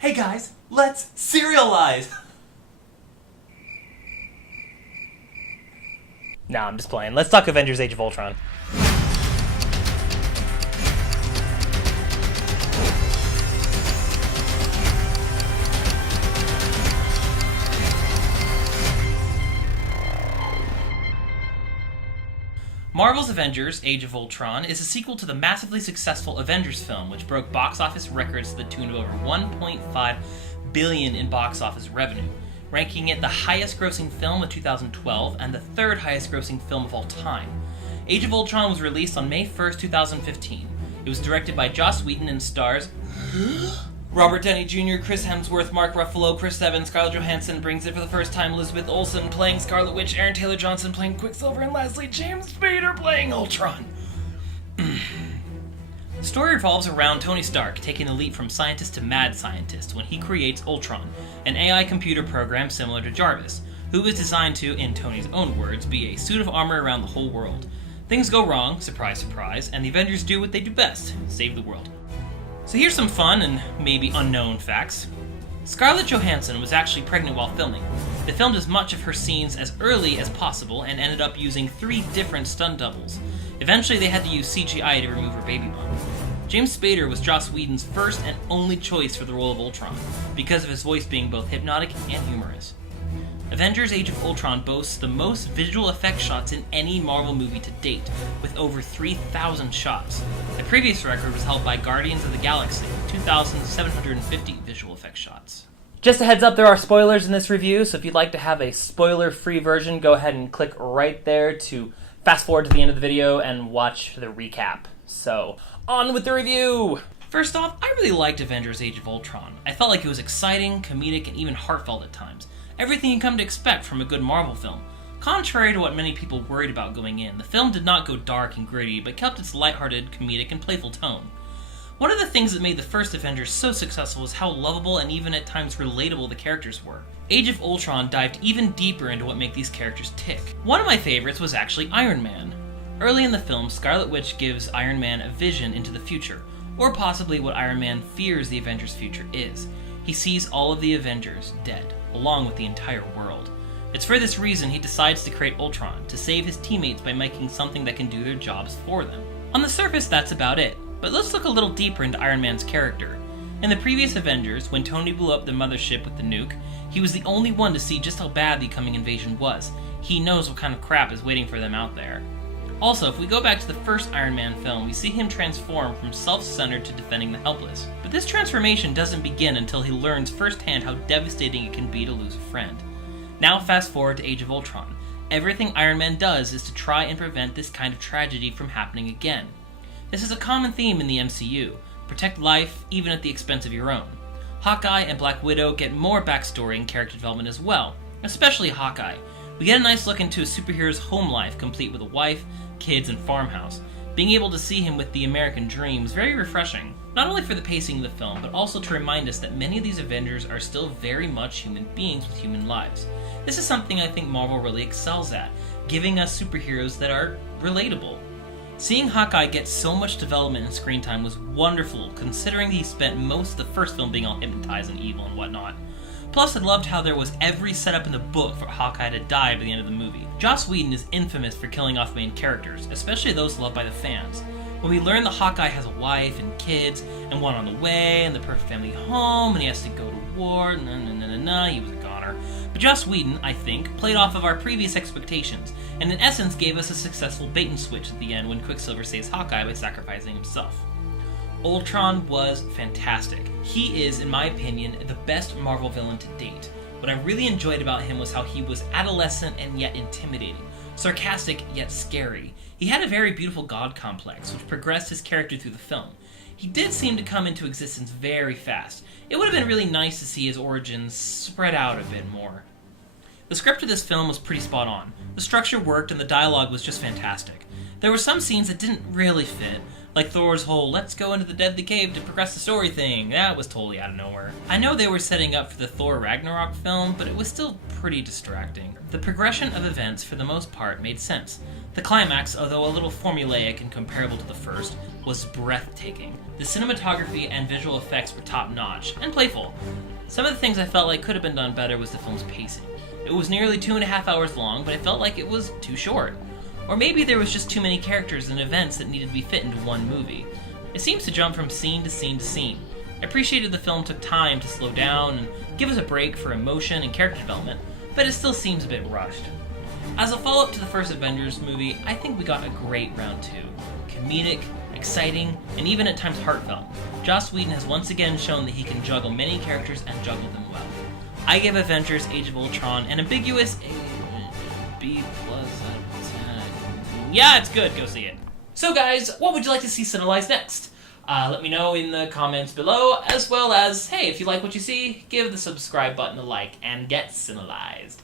Hey guys, let's serialize! Nah, I'm just playing. Let's talk Avengers Age of Ultron. Marvel's Avengers Age of Ultron is a sequel to the massively successful Avengers film, which broke box office records to the tune of over $1.5 billion in box office revenue, ranking it the highest grossing film of 2012 and the third highest grossing film of all time. Age of Ultron was released on May 1st, 2015. It was directed by Joss Whedon and stars Robert Downey Jr., Chris Hemsworth, Mark Ruffalo, Chris Evans, Scarlett Johansson brings it for the first time, Elizabeth Olsen playing Scarlet Witch, Aaron Taylor Johnson playing Quicksilver, and lastly, James Spader playing Ultron. The story revolves around Tony Stark taking the leap from scientist to mad scientist when he creates Ultron, an AI computer program similar to Jarvis, who is designed to, in Tony's own words, be a suit of armor around the whole world. Things go wrong, surprise surprise, and the Avengers do what they do best, save the world. So here's some fun and maybe unknown facts. Scarlett Johansson was actually pregnant while filming. They filmed as much of her scenes as early as possible and ended up using 3 different stunt doubles. Eventually they had to use CGI to remove her baby bump. James Spader was Joss Whedon's first and only choice for the role of Ultron, because of his voice being both hypnotic and humorous. Avengers Age of Ultron boasts the most visual effects shots in any Marvel movie to date, with over 3,000 shots. The previous record was held by Guardians of the Galaxy, 2,750 visual effects shots. Just a heads up, there are spoilers in this review, so if you'd like to have a spoiler-free version, go ahead and click right there to fast forward to the end of the video and watch the recap. So, on with the review! First off, I really liked Avengers Age of Ultron. I felt like it was exciting, comedic, and even heartfelt at times. Everything you come to expect from a good Marvel film. Contrary to what many people worried about going in, the film did not go dark and gritty, but kept its lighthearted, comedic, and playful tone. One of the things that made the first Avengers so successful was how lovable and even at times relatable the characters were. Age of Ultron dived even deeper into what made these characters tick. One of my favorites was actually Iron Man. Early in the film, Scarlet Witch gives Iron Man a vision into the future, or possibly what Iron Man fears the Avengers' future is. He sees all of the Avengers dead, along with the entire world. It's for this reason he decides to create Ultron, to save his teammates by making something that can do their jobs for them. On the surface, that's about it, but let's look a little deeper into Iron Man's character. In the previous Avengers, when Tony blew up the mothership with the nuke, he was the only one to see just how bad the coming invasion was. He knows what kind of crap is waiting for them out there. Also, if we go back to the first Iron Man film, we see him transform from self-centered to defending the helpless. But this transformation doesn't begin until he learns firsthand how devastating it can be to lose a friend. Now fast forward to Age of Ultron. Everything Iron Man does is to try and prevent this kind of tragedy from happening again. This is a common theme in the MCU. Protect life, even at the expense of your own. Hawkeye and Black Widow get more backstory and character development as well, especially Hawkeye. We get a nice look into a superhero's home life, complete with a wife, kids, and farmhouse. Being able to see him with the American dream was very refreshing, not only for the pacing of the film, but also to remind us that many of these Avengers are still very much human beings with human lives. This is something I think Marvel really excels at, giving us superheroes that are relatable. Seeing Hawkeye get so much development and screen time was wonderful, considering he spent most of the first film being all hypnotized and evil and whatnot. Plus, I loved how there was every setup in the book for Hawkeye to die by the end of the movie. Joss Whedon is infamous for killing off main characters, especially those loved by the fans. When we learn that Hawkeye has a wife and kids, and one on the way, and the perfect family home, and he has to go to war, he was a goner. But Joss Whedon, I think, played off of our previous expectations, and in essence gave us a successful bait and switch at the end when Quicksilver saves Hawkeye by sacrificing himself. Ultron was fantastic. He is, in my opinion, the best Marvel villain to date. What I really enjoyed about him was how he was adolescent and yet intimidating, sarcastic yet scary. He had a very beautiful god complex, which progressed his character through the film. He did seem to come into existence very fast. It would have been really nice to see his origins spread out a bit more. The script of this film was pretty spot on. The structure worked and the dialogue was just fantastic. There were some scenes that didn't really fit, Like Thor's whole "let's go into the deadly cave to progress the story" thing, that was totally out of nowhere. I know they were setting up for the Thor Ragnarok film, but it was still pretty distracting. The progression of events for the most part made sense. The climax, although a little formulaic and comparable to the first, was breathtaking. The cinematography and visual effects were top-notch and playful. Some of the things I felt like could have been done better was the film's pacing. It was nearly 2.5 hours long, but I felt like it was too short. Or maybe there was just too many characters and events that needed to be fit into one movie. It seems to jump from scene to scene to scene. I appreciated the film took time to slow down and give us a break for emotion and character development, but it still seems a bit rushed. As a follow-up to the first Avengers movie, I think we got a great round 2. Comedic, exciting, and even at times heartfelt. Joss Whedon has once again shown that he can juggle many characters and juggle them well. I give Avengers Age of Ultron an ambiguous B+. Yeah, it's good. Go see it. So guys, what would you like to see Cinelized next? Let me know in the comments below, as well as, hey, if you like what you see, give the subscribe button a like and get Cinelized.